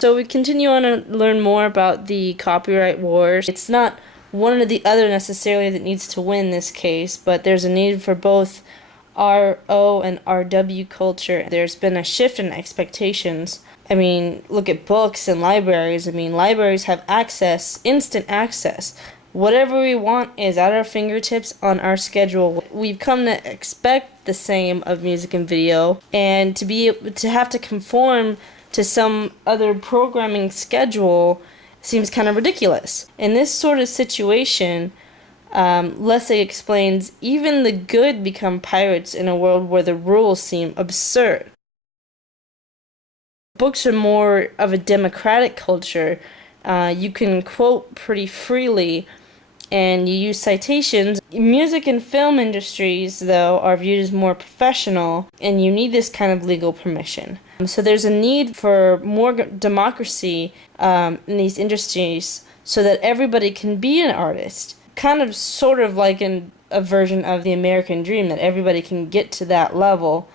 So we continue on to learn more about the copyright wars. It's not one or the other necessarily that needs to win this case, but there's a need for both RO and RW culture. There's been a shift in expectations. I mean, look at books and libraries. I mean, libraries have access, instant access. Whatever we want is at our fingertips on our schedule. We've come to expect the same of music and video, and to have to conform to some other programming schedule seems kind of ridiculous. In this sort of situation, Leslie explains, even the good become pirates in a world where the rules seem absurd. Books are more of a democratic culture. You can quote pretty freely, and you use citations. Music and film industries, though, are viewed as more professional, and you need this kind of legal permission. So there's a need for more democracy in these industries so that everybody can be an artist. Kind of sort of like a version of the American dream, that everybody can get to that level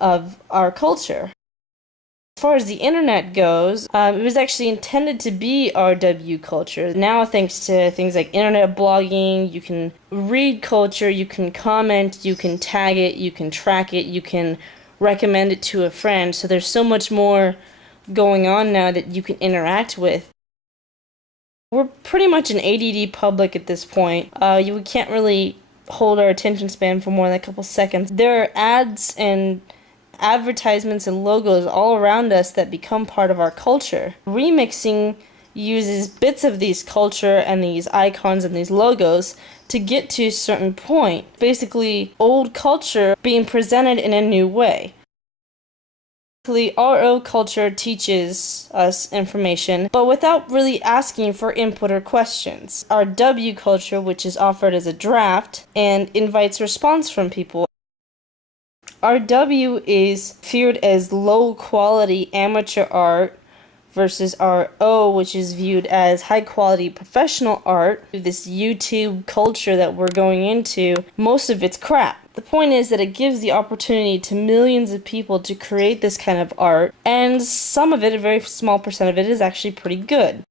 of our culture. As far as the internet goes, it was actually intended to be RW culture. Now, thanks to things like internet blogging, you can read culture, you can comment, you can tag it, you can track it, you can recommend it to a friend. So there's so much more going on now that you can interact with. We're pretty much an ADD public at this point. We can't really hold our attention span for more than a couple seconds. There are ads and advertisements and logos all around us that become part of our culture. Remixing uses bits of these culture and these icons and these logos to get to a certain point. Basically, old culture being presented in a new way. The RO culture teaches us information, but without really asking for input or questions. Our W culture, which is offered as a draft and invites response from people. RW is viewed as low-quality amateur art versus RO, which is viewed as high-quality professional art. This YouTube culture that we're going into, most of it's crap. The point is that it gives the opportunity to millions of people to create this kind of art, and some of it, a very small percent of it, is actually pretty good.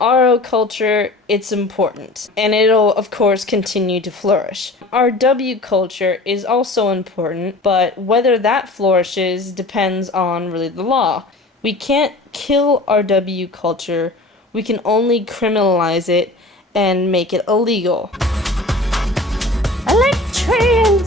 RO culture, it's important, and it'll, of course, continue to flourish. RW culture is also important, but whether that flourishes depends on really the law. We can't kill RW culture, we can only criminalize it and make it illegal. Electric!